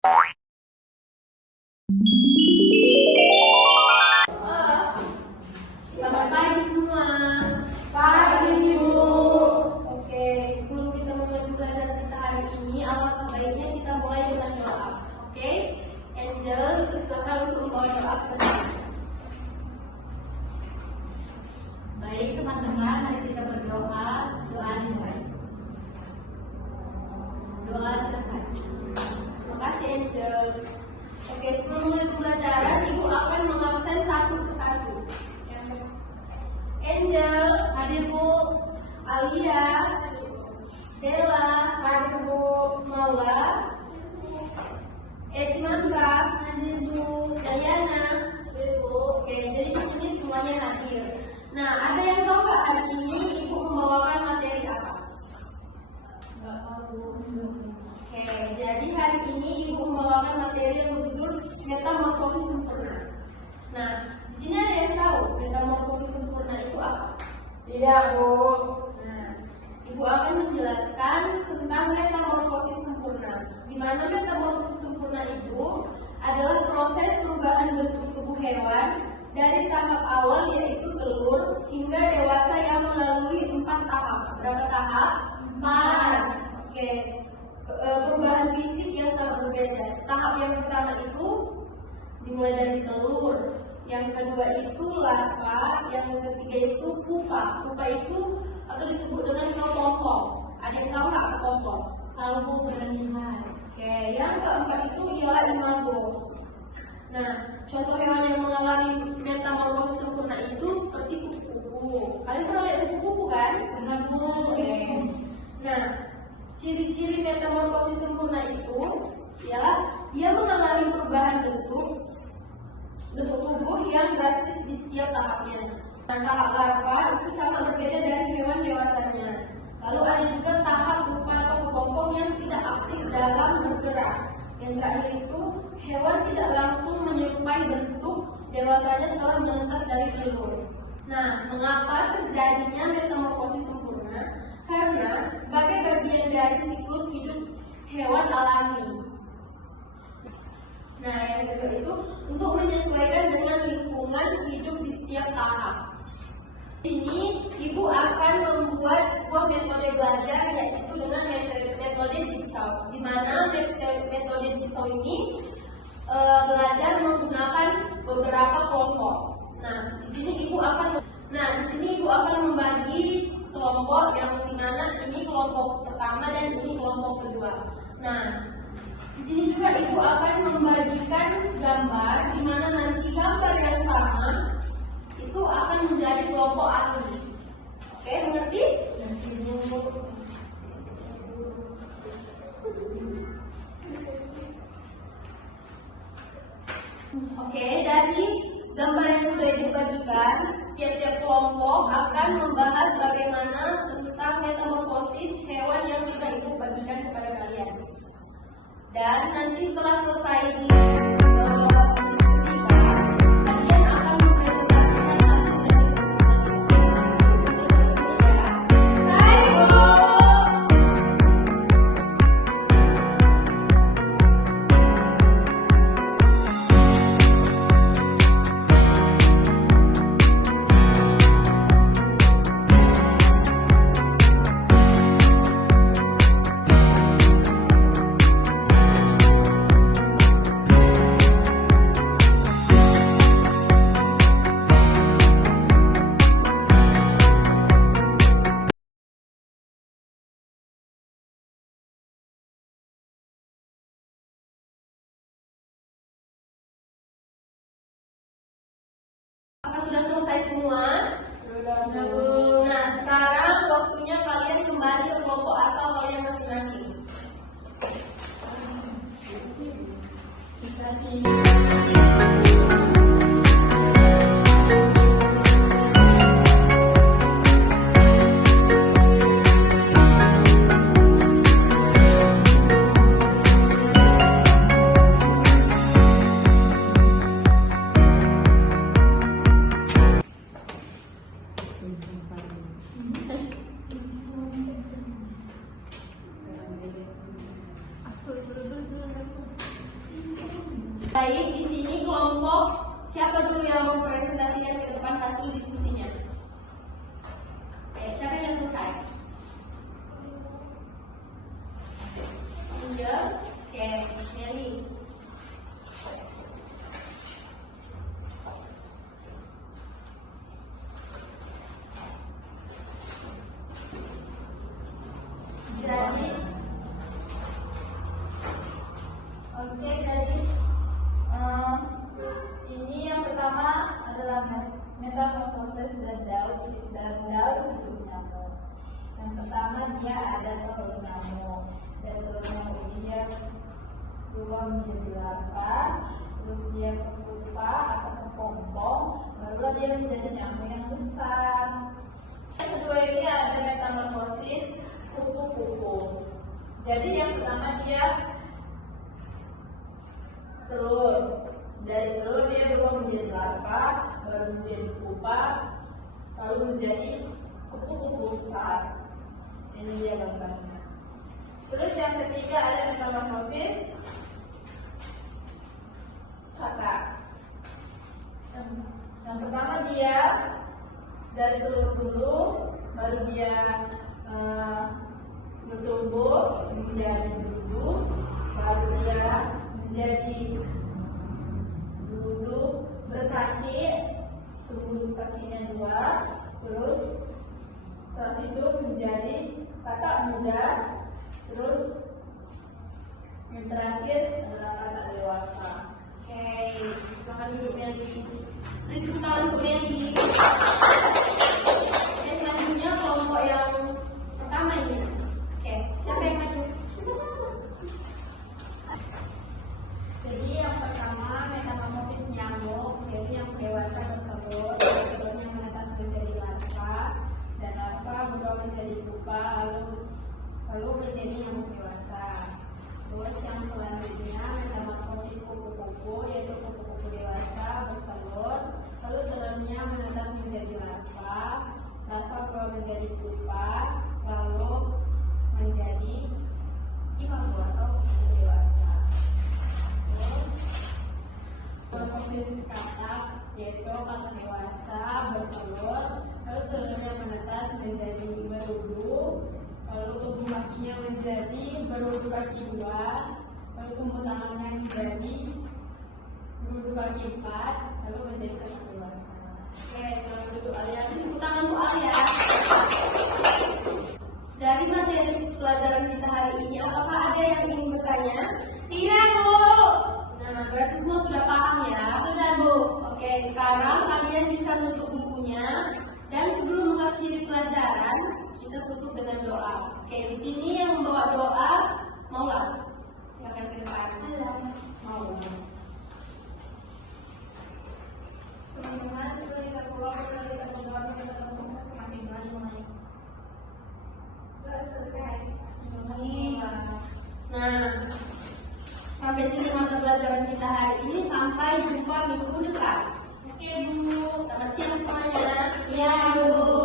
Selamat pagi semua. Pagi, Ibu. Oke, sebelum kita mulai pembelajaran kita hari ini, alangkah baiknya kita mulai dengan doa. Oke, Angel, silakan untuk membawa doa pertama. Baik teman-teman, mari kita berdoa. Doa dimulai. Doa selesai. Terima kasih Angel. Oke, sebelum mulai pembelajaran, Ibu akan mengabsen satu persatu. Angel, Hadir, Bu. Alia, Della, Hadir, Bu. Maula, Edmandra, Hadir, Bu. Dayana, Bu. Oke, jadi di sini semuanya hadir. Nah, ada yang tahu nggak hari ini Ibu membawakan materi apa? Nggak tahu. Oke, jadi hari ini Ibu membawakan materi yang berjudul metamorfosis sempurna. Nah, di sini ada yang tahu metamorfosis sempurna itu apa? Tidak, Bu. Nah, Ibu akan menjelaskan tentang metamorfosis sempurna. Di mana metamorfosis sempurna itu adalah proses perubahan bentuk tubuh hewan dari tahap awal yaitu telur hingga dewasa yang melalui 4 tahap. Berapa tahap? 4. Oke. Perubahan fisik yang sangat berbeda. Tahap yang pertama itu dimulai dari telur, yang kedua itu larva, yang ketiga itu pupa. Pupa itu atau disebut dengan kepompong. Ada yang tahu nggak kepompong? Tahu, Bu, pernah lihat. Oke, yang keempat itu ialah imago. Nah, contoh hewan yang mengalami metamorfosis sempurna itu seperti kupu-kupu. Kalian pernah lihat kupu-kupu kan? Pernah, Bu. Oke. Nah, ciri-ciri metamorfosis sempurna itu ialah dia mengalami perubahan bentuk tubuh yang drastis di setiap tahapnya. Nah, tahap larva itu sangat berbeda dari hewan dewasanya. Lalu ada juga tahap pupa atau kepompong yang tidak aktif dalam bergerak. Yang terakhir itu hewan tidak langsung menyerupai bentuk dewasanya setelah menetas dari telur. Nah, mengapa terjadinya metamorfosis sempurna? Karena sebagai bagian dari siklus hidup hewan alami. Nah, yang kedua itu untuk menyesuaikan dengan lingkungan hidup di setiap tahap. Ini Ibu akan membuat sebuah metode belajar yaitu dengan metode jigsaw. Di mana metode jigsaw ini belajar menggunakan beberapa kelompok. Nah, di sini Ibu akan membagi kelompok yang dimana ini kelompok pertama dan ini kelompok kedua. Nah, di sini juga Ibu akan membagikan gambar di mana nanti gambar yang sama itu akan menjadi kelompok ahli. Oke, mengerti? Oke, dari gambar yang sudah Ibu bagikan, tiap-tiap kelompok akan membahas bagaimana tentang metamorfosis hewan yang sudah Ibu bagikan kepada kalian. Dan nanti setelah selesai diskusikan, kalian akan mempresentasikan hasil dari diskusinya. Baik, Bu. Baik, di sini kelompok siapa dulu yang mau presentasikan ke depan hasil diskusinya? Oke, siapa yang selesai? Angel, oke, Nelly. Jadi, jadi ini yang pertama adalah metamorfosis dan daun hidup nyamuk. Yang pertama dia ada telur nyamuk. Dan telur nyamuk ini dia berubah menjadi larva, terus dia berpupa atau berpompong, barulah dia menjadi nyamuk yang besar. Yang kedua ini ada metamorfosis kupu-kupu. Jadi yang pertama dia telur. Dari telur dia berubah menjadi larva, baru menjadi pupa, lalu menjadi kupu-kupu besar. Ini dia gambarnya. Terus yang ketiga ada metamorfosis kakak. Yang pertama dia dari telur dulu, baru dia bertumbuh menjadi duduk, baru dia menjadi duduk berkaki, tumbuh kakinya dua, terus setelah itu menjadi katak muda, terus yang terakhir adalah katak dewasa. Oke, silakan duduk Nelly. Periksa tangan untuk Nelly. Selanjutnya kelompok yang pertama ini. Oke, siapa yang maju? Jadi yang pertama metamorfosis nyamuk, jadi yang dewasa bertelur, telurnya menetas menjadi larva, dan larva berubah menjadi pupa, lalu menjadi nyamuk dewasa. Terus yang selanjutnya metamorfosis kupu-kupu, yaitu kupu-kupu dewasa bertelur, lalu telurnya menetas menjadi larva, larva berubah menjadi pupa, lalu menjadi imago atau kupu dewasa. Metamorfosis katak, yaitu katak dewasa bertelur, lalu telurnya menetas menjadi berudu, lalu tumbuh kakinya menjadi berudu kaki dua, lalu tumbuh tangannya menjadi berudu kaki empat, lalu menjadi katak dewasa. Oke, selamat duduk Alia. Tepuk tangan untuk Alia. Dari materi pelajaran kita hari ini, apakah ada yang ingin bertanya? Tidak, Bu. Nah, berarti semua sudah paham ya? Sudah, Bu. Oke, sekarang kalian bisa menutup bukunya. Dan sebelum mengakhiri pelajaran, kita tutup dengan doa. Oke, di sini yang membawa doa, Maula. Silakan ke depan. Mau. Teman-teman, sebelum kita keluar, kita berdoa, kita berdoa masing-masing mengenai selesai. Nah, sampai sini mata pelajaran kita hari ini. Sampai jumpa minggu depan. Oke, Bu. Selamat siang semuanya. Ya, Bu.